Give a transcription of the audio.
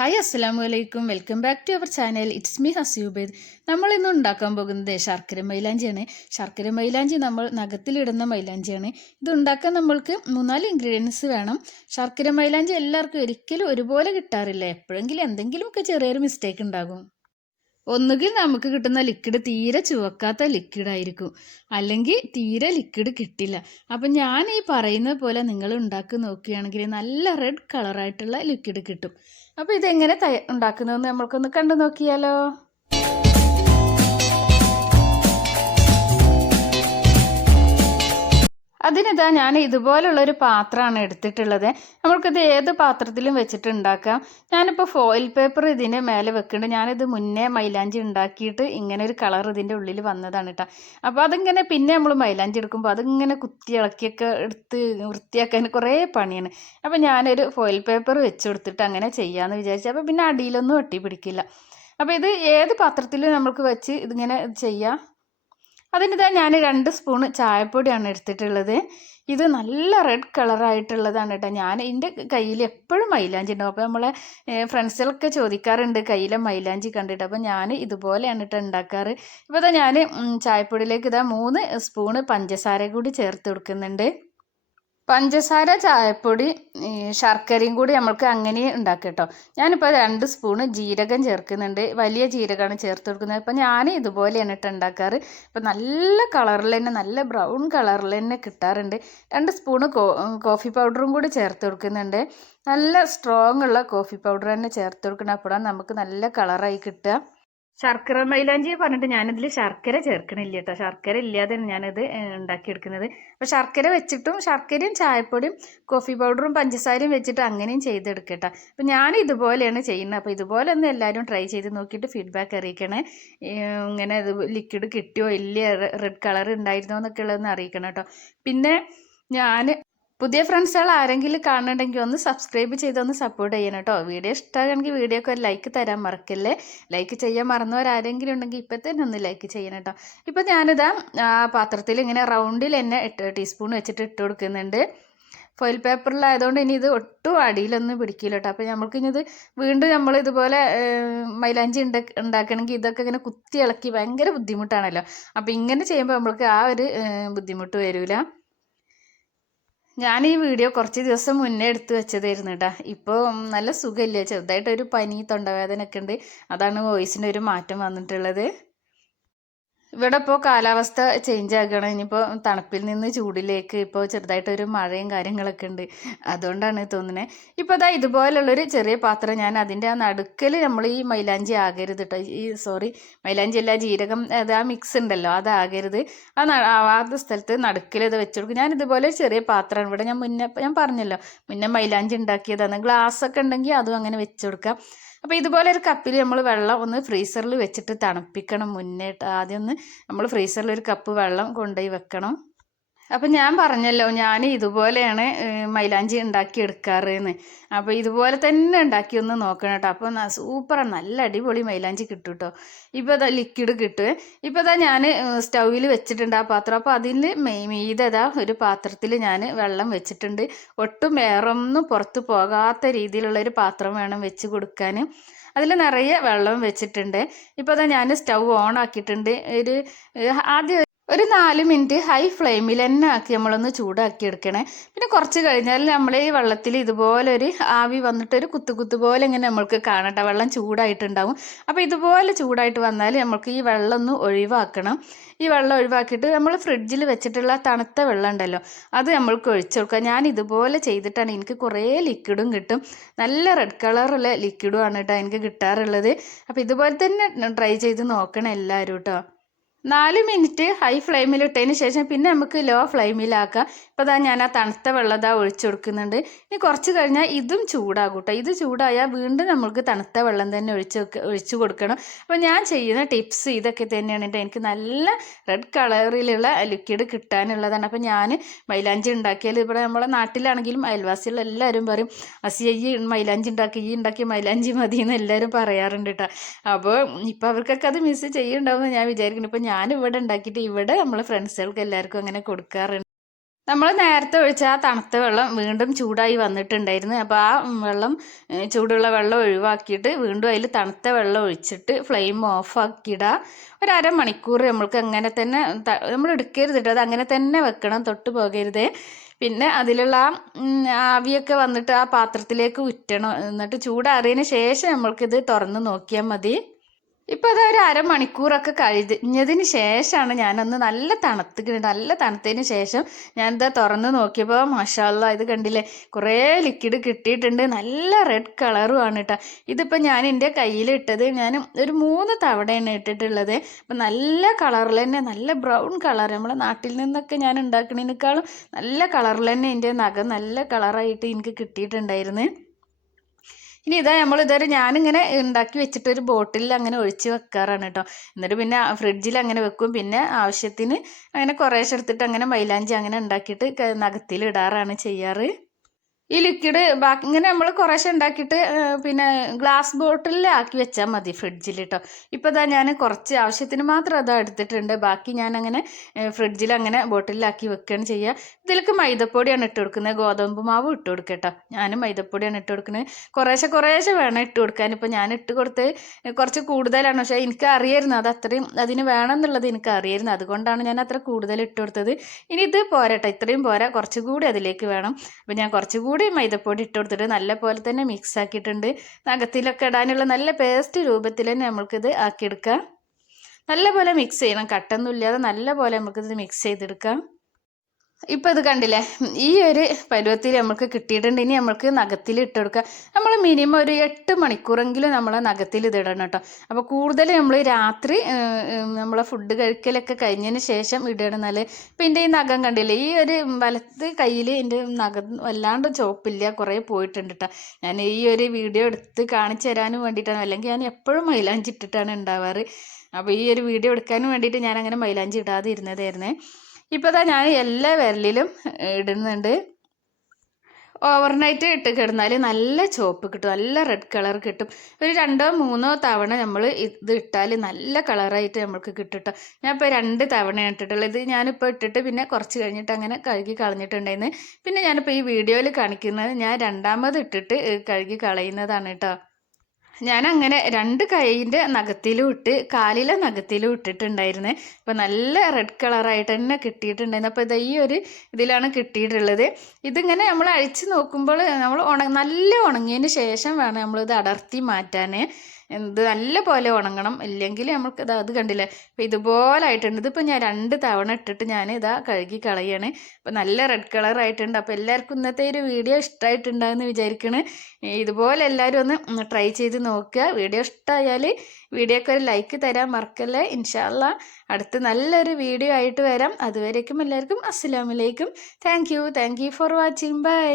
Hi അസ്സലാമു അലൈക്കും. Welcome back to our channel. It's me ഹസ്യൂബേദ്. നമ്മൾ ഇന്ന് ഉണ്ടാക്കാൻ പോകുന്നത് ശർക്കര മൈലാഞ്ചിയാണ്. ശർക്കര മൈലാഞ്ചി നമ്മൾ നഖത്തിലിടുന്ന മൈലാഞ്ചിയാണ്. ഇത് ഉണ്ടാക്കാൻ നമ്മൾക്ക് 3-4 ഇൻഗ്രീഡിയൻസ് വേണം. ശർക്കര മൈലാഞ്ചി എല്ലാവർക്കും ഒരിക്കലും ഒരുപോലെ കിട്ടാറില്ല. എപ്പോഴെങ്കിലും എന്തെങ്കിലുമൊക്കെ ചെറിയൊരു മിസ്റ്റേക്ക് ഉണ്ടാകും. ഒന്നുകിൽ നമുക്ക് കിട്ടുന്ന ലിക്വിഡ് തീരെ ചുവക്കാത്ത ലിക്വിഡായിരിക്കും, അല്ലെങ്കിൽ തീരെ ലിക്വിഡ് കിട്ടില്ല. അപ്പം ഞാൻ ഈ പറയുന്ന പോലെ നിങ്ങൾ ഉണ്ടാക്കി നോക്കുകയാണെങ്കിൽ നല്ല റെഡ് കളറായിട്ടുള്ള ലിക്വിഡ് കിട്ടും. അപ്പോൾ ഇതെങ്ങനെ ഉണ്ടാക്കുന്നതെന്ന് നമ്മൾക്കൊന്ന് കണ്ടു നോക്കിയാലോ. അതിനിതാ ഞാൻ ഇതുപോലുള്ളൊരു പാത്രമാണ് എടുത്തിട്ടുള്ളത്. നമ്മൾക്കിത് ഏത് പാത്രത്തിലും വെച്ചിട്ട് ഉണ്ടാക്കാം. ഞാനിപ്പോൾ ഫോയിൽ പേപ്പർ ഇതിൻ്റെ മേലെ വെക്കുന്നുണ്ട്. ഞാനിത് മുന്നേ മൈലാഞ്ചി ഉണ്ടാക്കിയിട്ട് ഇങ്ങനെ ഒരു കളർ ഇതിൻ്റെ ഉള്ളിൽ വന്നതാണ് കേട്ടോ. അപ്പോൾ അതിങ്ങനെ പിന്നെ നമ്മൾ മൈലാഞ്ചി എടുക്കുമ്പോൾ അതിങ്ങനെ കുത്തി ഇളക്കിയൊക്കെ എടുത്ത് വൃത്തിയാക്കാൻ കുറേ പണിയാണ്. അപ്പോൾ ഞാനൊരു ഫോയിൽ പേപ്പർ വെച്ച് കൊടുത്തിട്ട് അങ്ങനെ ചെയ്യാമെന്ന് വിചാരിച്ചു. അപ്പോൾ പിന്നെ അടിയിലൊന്നും ഒട്ടി പിടിക്കില്ല. അപ്പോൾ ഇത് ഏത് പാത്രത്തിലും നമുക്ക് വെച്ച് ഇതിങ്ങനെ ചെയ്യാം. അതിനിതാ ഞാൻ 2 സ്പൂൺ ചായപ്പൊടിയാണ് എടുത്തിട്ടുള്ളത്. ഇത് നല്ല റെഡ് കളറായിട്ടുള്ളതാണ് കേട്ടോ. ഞാൻ എൻ്റെ കയ്യിൽ എപ്പോഴും മൈലാഞ്ചി ഉണ്ടാവും. അപ്പോൾ നമ്മളെ ഫ്രണ്ട്സുകളൊക്കെ ചോദിക്കാറുണ്ട് കയ്യിലെ മൈലാഞ്ചി കണ്ടിട്ട്. അപ്പോൾ ഞാൻ ഇതുപോലെയാണ് കേട്ടോ ഉണ്ടാക്കാറ്. ഇപ്പോൾ ഇതാ ഞാൻ ചായപ്പൊടിയിലേക്ക് 3 സ്പൂണ് പഞ്ചസാര കൂടി ചേർത്ത് കൊടുക്കുന്നുണ്ട്. പഞ്ചസാര, ചായപ്പൊടി, ശർക്കരയും കൂടി നമ്മൾക്ക് അങ്ങനെ ഉണ്ടാക്കാം കേട്ടോ. ഞാനിപ്പോൾ 2 സ്പൂണ് ജീരകം ചേർക്കുന്നുണ്ട്. വലിയ ജീരകമാണ് ചേർത്ത് കൊടുക്കുന്നത്. അപ്പോൾ ഞാൻ ഇതുപോലെയാണ് കേട്ടോ ഉണ്ടാക്കാറ്. ഇപ്പോൾ നല്ല കളറിൽ തന്നെ, നല്ല ബ്രൗൺ കളറിൽ തന്നെ കിട്ടാറുണ്ട്. 2 സ്പൂണ് കോഫി പൗഡറും കൂടി ചേർത്ത് കൊടുക്കുന്നുണ്ട്. നല്ല സ്ട്രോങ് ഉള്ള കോഫി പൗഡർ തന്നെ ചേർത്ത് കൊടുക്കണം. അപ്പോഴാണ് നമുക്ക് നല്ല കളറായി കിട്ടുക. ശർക്കര മൈലാഞ്ചി പറഞ്ഞിട്ട് ഞാനിതിൽ ശർക്കര ചേർക്കണില്ല കേട്ടോ. ശർക്കര ഇല്ലാതെ ഞാനിത് ഉണ്ടാക്കിയെടുക്കുന്നത്. അപ്പോൾ ശർക്കര വെച്ചിട്ടും ശർക്കരയും ചായപ്പൊടിയും കോഫി പൗഡറും പഞ്ചസാരയും വെച്ചിട്ട് അങ്ങനെയും ചെയ്തെടുക്കട്ടോ. അപ്പോൾ ഞാൻ ഇതുപോലെയാണ് ചെയ്യുന്നത്. അപ്പോൾ ഇതുപോലെ ഒന്ന് എല്ലാവരും ട്രൈ ചെയ്ത് നോക്കിയിട്ട് ഫീഡ്ബാക്ക് അറിയിക്കണേ. ഇങ്ങനെ ഇത് ലിക്വിഡ് കിട്ടിയോ ഇല്ല, റെഡ് കളർ ഉണ്ടായിരുന്നോ എന്നൊക്കെ ഉള്ളതെന്ന് അറിയിക്കണം കേട്ടോ. പിന്നെ ഞാൻ പുതിയ ഫ്രണ്ട്സുകൾ ആരെങ്കിലും കാണുന്നുണ്ടെങ്കിൽ ഒന്ന് സബ്സ്ക്രൈബ് ചെയ്തൊന്ന് സപ്പോർട്ട് ചെയ്യണം കേട്ടോ. വീഡിയോ ഇഷ്ടമാണെങ്കിൽ വീഡിയോക്ക് ഒരു ലൈക്ക് തരാൻ മറക്കല്ലേ. ലൈക്ക് ചെയ്യാൻ മറന്നവരാരെങ്കിലും ഉണ്ടെങ്കിൽ ഇപ്പം തന്നെ ഒന്ന് ലൈക്ക് ചെയ്യണം കേട്ടോ. ഇപ്പം ഞാനിതാ പാത്രത്തിൽ ഇങ്ങനെ റൗണ്ടിൽ തന്നെ 8 ടീസ്പൂൺ വെച്ചിട്ട് ഇട്ട് കൊടുക്കുന്നുണ്ട്. ഫോയിൽ പേപ്പറിലായതുകൊണ്ട് ഇനി ഇത് ഒട്ടും അടിയിലൊന്നും പിടിക്കില്ല കേട്ടോ. അപ്പോൾ നമ്മൾക്ക് ഇനി ഇത് വീണ്ടും നമ്മൾ ഇതുപോലെ മൈലാഞ്ചി ഉണ്ടാക്കണമെങ്കിൽ ഇതൊക്കെ ഇങ്ങനെ കുത്തി ഇളക്കി ഭയങ്കര ബുദ്ധിമുട്ടാണല്ലോ. അപ്പോൾ ഇങ്ങനെ ചെയ്യുമ്പോൾ നമ്മൾക്ക് ആ ഒരു ബുദ്ധിമുട്ട് വരില്ല. ഞാൻ ഈ വീഡിയോ കുറച്ച് ദിവസം മുന്നേ എടുത്ത് വെച്ചതായിരുന്നു കേട്ടോ. ഇപ്പോൾ നല്ല സുഖമില്ല, ചെറുതായിട്ടൊരു പനി, തൊണ്ടവേദന ഒക്കെ ഉണ്ട്. അതാണ് വോയിസിന് ഒരു മാറ്റം വന്നിട്ടുള്ളത്. ഇവിടെ ഇപ്പോൾ കാലാവസ്ഥ ചേഞ്ച് ആക്കുകയാണ്. ഇനിയിപ്പോൾ തണുപ്പിൽ നിന്ന് ചൂടിലേക്ക് ഇപ്പോൾ ചെറുതായിട്ടൊരു മഴയും കാര്യങ്ങളൊക്കെ ഉണ്ട്. അതുകൊണ്ടാണ് തോന്നുന്നത്. ഇപ്പോൾ അതാ ഇതുപോലുള്ളൊരു ചെറിയ പാത്രം ഞാൻ അതിൻ്റെ ആ നടുക്കൽ നമ്മൾ ഈ മൈലാഞ്ചി ആകരുത് കേട്ടോ. മൈലാഞ്ചി അല്ല, ജീരകം അത് ആ മിക്സ് ഉണ്ടല്ലോ അതാകരുത്. ആവാത്ത സ്ഥലത്ത് നടുക്കൽ ഇത് വെച്ച് കൊടുക്കും. ഞാൻ ഇതുപോലെ ചെറിയ പാത്രമാണ് ഇവിടെ. ഞാൻ പറഞ്ഞല്ലോ മുന്നേ മൈലാഞ്ചി ഉണ്ടാക്കിയതാണ്. ഗ്ലാസ്സൊക്കെ ഉണ്ടെങ്കിൽ അതും അങ്ങനെ വെച്ച് കൊടുക്കാം. അപ്പോൾ ഇതുപോലെ ഒരു കപ്പിൽ നമ്മൾ വെള്ളം ഒന്ന് ഫ്രീസറിൽ വെച്ചിട്ട് തണുപ്പിക്കണം. ആദ്യം ഒന്ന് നമ്മൾ ഫ്രീസറിൽ ഒരു കപ്പ് വെള്ളം കൊണ്ടുപോയി വെക്കണം. അപ്പം ഞാൻ പറഞ്ഞല്ലോ ഞാൻ ഇതുപോലെയാണ് മൈലാഞ്ചി ഉണ്ടാക്കി എടുക്കാറെന്ന്. അപ്പോൾ ഇതുപോലെ തന്നെ ഉണ്ടാക്കി ഒന്ന് നോക്കണം കേട്ടോ. അപ്പോൾ സൂപ്പറാണ്, നല്ല അടിപൊളി മൈലാഞ്ചി കിട്ടും കേട്ടോ. ഇപ്പോൾ അതാ ലിക്വിഡ് കിട്ടും. ഇപ്പോൾ അതാ ഞാൻ സ്റ്റൗവിൽ വെച്ചിട്ടുണ്ട് ആ പാത്രം. അപ്പോൾ അതിൽ മീതെ ഒരു പാത്രത്തിൽ ഞാൻ വെള്ളം വെച്ചിട്ടുണ്ട്. ഒട്ടും വേറൊന്നും പുറത്ത് പോകാത്ത രീതിയിലുള്ളൊരു പാത്രം വേണം വെച്ച് കൊടുക്കാൻ. അതിൽ നിറയെ വെള്ളം വെച്ചിട്ടുണ്ട്. ഇപ്പോൾ അതാ ഞാൻ സ്റ്റൗ ഓൺ ആക്കിയിട്ടുണ്ട്. ആദ്യം ഒരു 4 മിനിറ്റ് ഹൈ ഫ്ലെയിമിൽ തന്നെ ആക്കി നമ്മളൊന്ന് ചൂടാക്കി എടുക്കണേ. പിന്നെ കുറച്ച് കഴിഞ്ഞാൽ നമ്മൾ ഈ വെള്ളത്തിൽ ഇതുപോലെ ഒരു ആവി വന്നിട്ട് ഒരു കുത്തു പോലെ ഇങ്ങനെ നമ്മൾക്ക് കാണട്ടെ, വെള്ളം ചൂടായിട്ടുണ്ടാവും. അപ്പോൾ ഇതുപോലെ ചൂടായിട്ട് വന്നാൽ നമ്മൾക്ക് ഈ വെള്ളം ഒന്ന് ഒഴിവാക്കണം. ഈ വെള്ളം ഒഴിവാക്കിയിട്ട് നമ്മൾ ഫ്രിഡ്ജിൽ വെച്ചിട്ടുള്ള തണുത്ത വെള്ളം ഉണ്ടല്ലോ അത് നമ്മൾക്ക് ഒഴിച്ചു കൊടുക്കുക. ഞാൻ ഇതുപോലെ ചെയ്തിട്ടാണ് എനിക്ക് കുറേ ലിക്വിഡും കിട്ടും. നല്ല റെഡ് കളറുള്ള ലിക്വിഡും ആണ് കേട്ടോ എനിക്ക് കിട്ടാറുള്ളത്. അപ്പോൾ ഇതുപോലെ തന്നെ ട്രൈ ചെയ്ത് നോക്കണം എല്ലാവരും കേട്ടോ. 4 മിനിറ്റ് ഹൈ ഫ്ലെയിമിലിട്ടതിന് ശേഷം പിന്നെ നമുക്ക് ലോ ഫ്ലെയിമിലാക്കാം. ഇപ്പോൾ അതാ ഞാൻ ആ തണുത്ത വെള്ളം ഒഴിച്ചു കൊടുക്കുന്നുണ്ട്. ഇനി കുറച്ച് കഴിഞ്ഞാൽ ഇതും ചൂടാകും കേട്ടോ. ഇത് ചൂടായാൽ വീണ്ടും നമുക്ക് തണുത്ത വെള്ളം തന്നെ ഒഴിച്ചു കൊടുക്കണം. അപ്പോൾ ഞാൻ ചെയ്യുന്ന ടിപ്സ് ഇതൊക്കെ തന്നെയാണ് കേട്ടോ. എനിക്ക് നല്ല റെഡ് കളറിലുള്ള ലിക്വിഡ് കിട്ടാനുള്ളതാണ്. അപ്പോൾ ഞാൻ മൈലാഞ്ചി ഉണ്ടാക്കിയാൽ ഇവിടെ നമ്മളെ നാട്ടിലാണെങ്കിലും അയൽവാസികൾ എല്ലാവരും പറയും അസിയ ഈ മൈലാഞ്ചി ഉണ്ടാക്കി മൈലാഞ്ചി മതി എന്ന് എല്ലാവരും പറയാറുണ്ട് കേട്ടോ. അപ്പോൾ ഇപ്പോൾ അവർക്കൊക്കെ അത് മിസ് ചെയ്യുന്നുണ്ടാവും എന്ന് ഞാൻ വിചാരിക്കുന്നു. ഇപ്പോൾ ഞാനിവിടെ ഉണ്ടാക്കിയിട്ട് ഇവിടെ നമ്മളെ ഫ്രണ്ട്സുകൾക്ക് എല്ലാവർക്കും അങ്ങനെ കൊടുക്കാറുണ്ട്. നമ്മൾ നേരത്തെ ഒഴിച്ച ആ തണുത്ത വെള്ളം വീണ്ടും ചൂടായി വന്നിട്ടുണ്ടായിരുന്നു. അപ്പോൾ ആ വെള്ളം ചൂടുള്ള വെള്ളം ഒഴിവാക്കിയിട്ട് വീണ്ടും അതിൽ തണുത്ത വെള്ളം ഒഴിച്ചിട്ട് ഫ്ലെയിം ഓഫാക്കിയിടുക. ഒരു അരമണിക്കൂർ നമ്മൾക്ക് അങ്ങനെ തന്നെ നമ്മൾ എടുക്കരുത് കേട്ടോ, അത് അങ്ങനെ തന്നെ വെക്കണം, തൊട്ട് പോകരുത്. പിന്നെ അതിലുള്ള ആവിയൊക്കെ വന്നിട്ട് ആ പാത്രത്തിലേക്ക് ഉറ്റണം. എന്നിട്ട് ചൂടാറിയതിന് ശേഷം നമ്മൾക്കിത് തുറന്ന് നോക്കിയാൽ മതി. ഇപ്പോൾ അത് ഒരു അരമണിക്കൂറൊക്കെ കഴിഞ്ഞതിന് ശേഷമാണ് ഞാനൊന്ന് നല്ല തണുത്തതിന് ശേഷം ഞാനിത് തുറന്ന് നോക്കിയപ്പോൾ മാഷാ അല്ലാ ഇത് കണ്ടില്ലേ, കുറേ ലിക്വിഡ് കിട്ടിയിട്ടുണ്ട്. നല്ല റെഡ് കളറുമാണ് കേട്ടോ. ഇതിപ്പോൾ ഞാൻ എൻ്റെ കയ്യിലിട്ടത് ഞാൻ ഒരു 3 തവണയാണ് ഇട്ടിട്ടുള്ളത്. അപ്പം നല്ല കളറിൽ തന്നെ, നല്ല ബ്രൗൺ കളർ, നമ്മളെ നാട്ടിൽ നിന്നൊക്കെ ഞാൻ ഉണ്ടാക്കുന്നതിനേക്കാളും നല്ല കളറിൽ തന്നെ എൻ്റെ നഖം നല്ല കളറായിട്ട് എനിക്ക് കിട്ടിയിട്ടുണ്ടായിരുന്നു. ഇനി ഇതാ ഞാനിങ്ങനെ ഉണ്ടാക്കി വെച്ചിട്ട് ഒരു ബോട്ടിലിൽ അങ്ങനെ ഒഴിച്ച് വെക്കാറാണ് കേട്ടോ. എന്നിട്ട് പിന്നെ ഫ്രിഡ്ജിൽ അങ്ങനെ വെക്കും. പിന്നെ ആവശ്യത്തിന് അങ്ങനെ കുറേശ്ശെ എടുത്തിട്ട് അങ്ങനെ മൈലാഞ്ചി അങ്ങനെ ഉണ്ടാക്കിയിട്ട് നഖത്തിൽ ഇടാറാണ് ചെയ്യാറ്. ഈ ലിക്വിഡ് ബാക്കി ഇങ്ങനെ നമ്മൾ കുറേശ്ശെ ഉണ്ടാക്കിയിട്ട് പിന്നെ ഗ്ലാസ് ബോട്ടിലിൽ ആക്കി വെച്ചാൽ മതി ഫ്രിഡ്ജിൽ കേട്ടോ. ഇപ്പോൾ ഇതാ ഞാൻ കുറച്ച് ആവശ്യത്തിന് മാത്രം അതാ എടുത്തിട്ടുണ്ട്. ബാക്കി ഞാൻ അങ്ങനെ ഫ്രിഡ്ജിൽ അങ്ങനെ ബോട്ടിലാക്കി വെക്കുകയാണ് ചെയ്യുക. ഇതിലേക്ക് മൈദപ്പൊടിയാണ് ഇട്ട് കൊടുക്കുന്നത്, ഗോതമ്പ് മാവ് ഇട്ട് കൊടുക്കുക കേട്ടോ. ഞാനും മൈദപ്പൊടിയാണ് ഇട്ട് കൊടുക്കുന്നത്. കുറേശ്ശെ വേണം ഇട്ട് കൊടുക്കാൻ. ഇപ്പോൾ ഞാൻ ഇട്ട് കൊടുത്ത് കുറച്ച് കൂടുതലാണ്, പക്ഷേ എനിക്ക് അറിയായിരുന്നു അത് അത്രയും അതിന് വേണം എന്നുള്ളത് എനിക്ക് അറിയായിരുന്നു. അതുകൊണ്ടാണ് ഞാൻ അത്ര കൂടുതൽ ഇട്ട് കൊടുത്തത്. ഇനി ഇത് പോരാട്ടോ, ഇത്രയും പോരാ, കുറച്ചുകൂടി അതിലേക്ക് വേണം. അപ്പോൾ ഞാൻ കുറച്ചുകൂടി മൈദപ്പൊടി ഇട്ട് കൊടുത്തിട്ട് നല്ല പോലെ തന്നെ മിക്സ് ആക്കിയിട്ടുണ്ട്. നഖത്തിലൊക്കെ ഇടാനുള്ള നല്ല പേസ്റ്റ് രൂപത്തിൽ തന്നെ നമ്മൾക്കിത് ആക്കിയെടുക്കാം. നല്ല പോലെ മിക്സ് ചെയ്യണം, കട്ടൊന്നും ഇല്ലാതെ നല്ല പോലെ നമുക്കിത് മിക്സ് ചെയ്തെടുക്കാം. ഇപ്പോൾ ഇത് കണ്ടില്ലേ, ഈ ഒരു പരുവത്തിൽ നമുക്ക് കിട്ടിയിട്ടുണ്ട്. ഇനി നമുക്ക് നഖത്തിൽ ഇട്ട് കൊടുക്കുക. നമ്മൾ മിനിമം ഒരു 8 മണിക്കൂറെങ്കിലും നമ്മളെ നഖത്തിൽ ഇതിടണം കേട്ടോ. അപ്പോൾ കൂടുതൽ നമ്മൾ രാത്രി നമ്മളെ ഫുഡ് കഴിക്കലൊക്കെ കഴിഞ്ഞതിന് ശേഷം ഇടണമെന്നാൽ. ഇപ്പം എൻ്റെ ഈ നഖം കണ്ടില്ലേ, ഈ ഒരു വലത്ത് കയ്യിൽ എൻ്റെ നഖം വല്ലാണ്ട് ചോപ്പില്ല, കുറേ പോയിട്ടുണ്ട് കേട്ടോ. ഞാൻ ഈ ഒരു വീഡിയോ എടുത്ത് കാണിച്ചു തരാനും വേണ്ടിയിട്ടാണ്, അല്ലെങ്കിൽ ഞാൻ എപ്പോഴും മൈലാഞ്ചി ഇട്ടിട്ടാണ് ഉണ്ടാവാറ്. അപ്പോൾ ഈ ഒരു വീഡിയോ എടുക്കാനും വേണ്ടിയിട്ട് ഞാൻ അങ്ങനെ മൈലാഞ്ചി ഇടാതെ ഇരുന്നതായിരുന്നേ. ഇപ്പോൾ ഞാൻ എല്ലാ വിരലിലും ഇടുന്നുണ്ട്. ഓവർനൈറ്റ് ഇട്ട് കിടന്നാൽ നല്ല ചുവപ്പ് കിട്ടും, നല്ല റെഡ് കളർ കിട്ടും. ഒരു 2-3 തവണ നമ്മൾ ഇത് ഇട്ടാൽ നല്ല കളറായിട്ട് നമുക്ക് കിട്ടും കേട്ടോ. ഞാൻ ഇപ്പോൾ 2 തവണയാണ് ഇട്ടിട്ടുള്ളത്. ഇത് ഞാനിപ്പോൾ ഇട്ടിട്ട് പിന്നെ കുറച്ച് കഴിഞ്ഞിട്ട് അങ്ങനെ കഴുകി കളഞ്ഞിട്ടുണ്ടായിരുന്നു. പിന്നെ ഞാനിപ്പോൾ ഈ വീഡിയോയിൽ കാണിക്കുന്നത് ഞാൻ രണ്ടാമത് ഇട്ടിട്ട് കഴുകി കളയുന്നതാണ് കേട്ടോ. ഞാനങ്ങനെ 2 കൈയിൻ്റെ നഖത്തിലും ഇട്ട് കാലിലെ നഖത്തിലും ഇട്ടിട്ടുണ്ടായിരുന്നേ. അപ്പോൾ നല്ല റെഡ് കളറായിട്ട് തന്നെ കിട്ടിയിട്ടുണ്ടായിരുന്നു. അപ്പോൾ ഇത് ഈ ഒരു ഇതിലാണ് കിട്ടിയിട്ടുള്ളത്. ഇതിങ്ങനെ നമ്മൾ അഴിച്ച് നോക്കുമ്പോൾ നമ്മൾ നല്ല ഉണങ്ങിയതിന് ശേഷം വേണം നമ്മളിത് അടർത്തി മാറ്റാൻ. ഇത് നല്ല പോലെ ഉണങ്ങണം, ഇല്ലെങ്കിൽ നമുക്ക് അത് കണ്ടില്ലേ, അപ്പോൾ ഇതുപോലെ ആയിട്ടുണ്ട്. ഇതിപ്പോൾ ഞാൻ 2 തവണ ഇട്ടിട്ട് ഞാൻ ഇതാ കഴുകി കളയാണ്. അപ്പോൾ നല്ല റെഡ് കളറായിട്ടുണ്ട്. അപ്പോൾ എല്ലാവർക്കും ഇന്നത്തെ ഒരു വീഡിയോ ഇഷ്ടമായിട്ടുണ്ടാകുമെന്ന് വിചാരിക്കണേ. ഇതുപോലെ എല്ലാവരും ഒന്ന് ട്രൈ ചെയ്ത് നോക്കുക. വീഡിയോ ഇഷ്ടമായാൽ വീഡിയോക്ക് ഒരു ലൈക്ക് തരാൻ മറക്കല്ലേ. ഇൻഷാ അല്ലാ അടുത്ത് നല്ലൊരു വീഡിയോ ആയിട്ട് വരാം. അതുവരേക്കും എല്ലാവർക്കും അസ്സലാമു അലൈക്കും. Thank you for watching. By.